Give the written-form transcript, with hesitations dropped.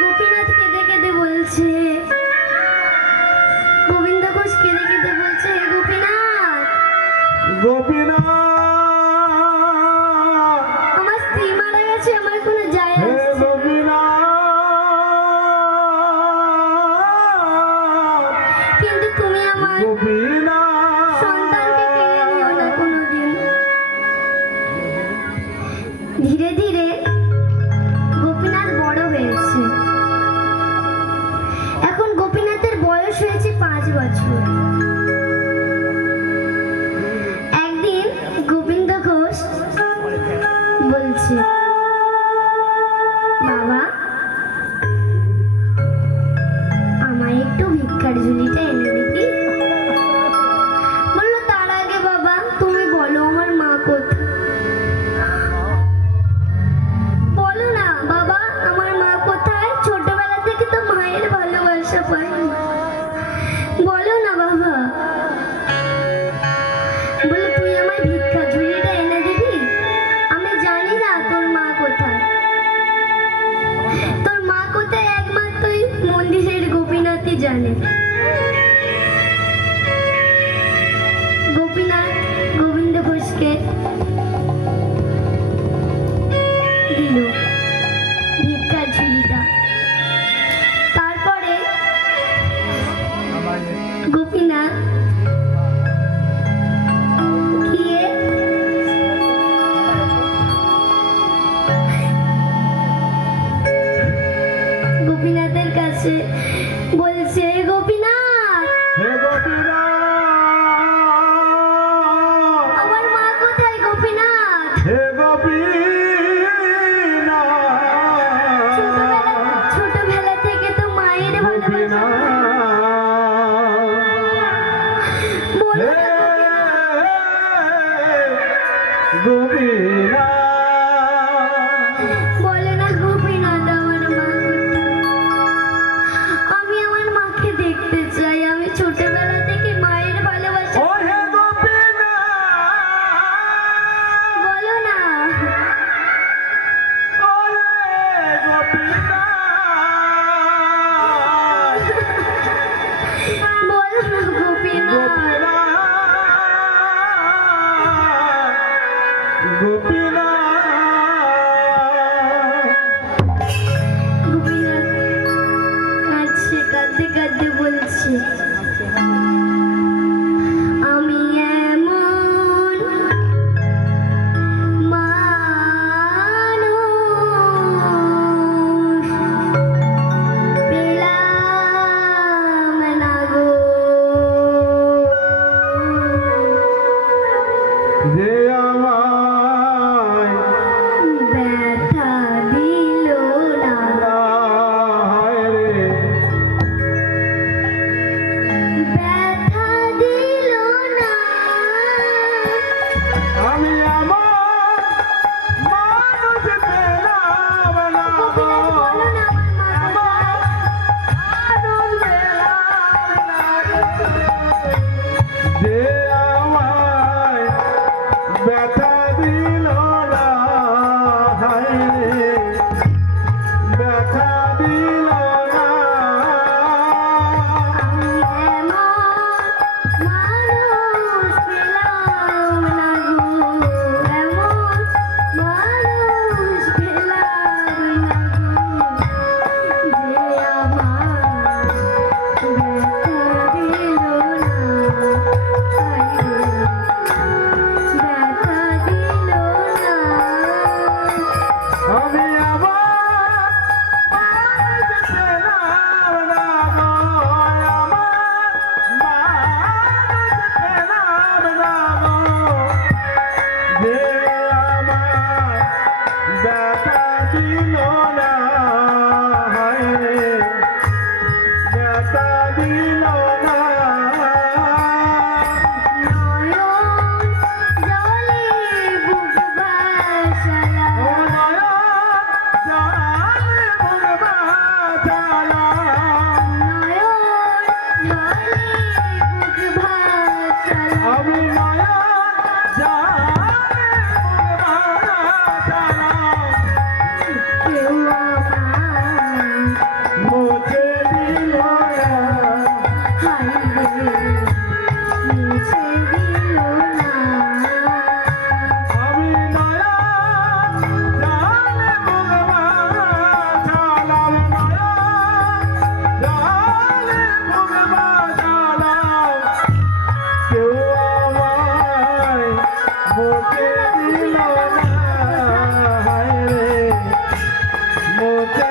গোপীনাথ কেঁদে কেঁদে বলছে, গোবিন্দ ঘোষ কেঁদে কেঁদে বলছে, হে গোপীনাথ, গোপীনাথ আমার স্ত্রী মারা গেছে, আমার কোনো যায় হে আসছে না। গোপীনাথ কিন্তু তুমি আমার গোপীনাথ সন্তানকে কেড়ে নিও না কোনোদিন। ধীরে ধীরে গোপীনাথ বড় হয়েছে। এখন গোপীনাথের বয়স হয়েছে 5 বছর। একদিন গোবিন্দ ঘোষ বলছে, বাবা আমায় একটু ভিক্ষার ঝুলিটা এনে দিবি? বললো, তার আগে বাবা তুমি বলো আমার মা কোথায়? বলো না বাবা আমার মা কোথায়? ছোটবেলা থেকে তো মায়ের ভালোবাসা পাই, বলো না বাবা। বলে, তুই আমার ভিক্ষা ঝুলিটা এনে দিবি? আমি জানি না তোর মা কোথায়। তোর মা কোথায় একমাত্র ওই মন্দিরের গোপীনাথই জানে। গোপীনাথ গোবিন্দ ঘোষকে দিল ভিক্ষার ঝুলিটা। তারপরে গোপীনাথ গিয়ে গোপীনাথের কাছে বলছে, গোপীনাথ হে গোপীনাথ আমার মা কোথায়? গোপীনাথ হে গোপীনাথ ছোটবেলা থেকে তো মায়ের ভালোবাসা বলো না গোপীনাথ বলে না গোপীনাথ আমার মা কোথায়? গোপীনাথ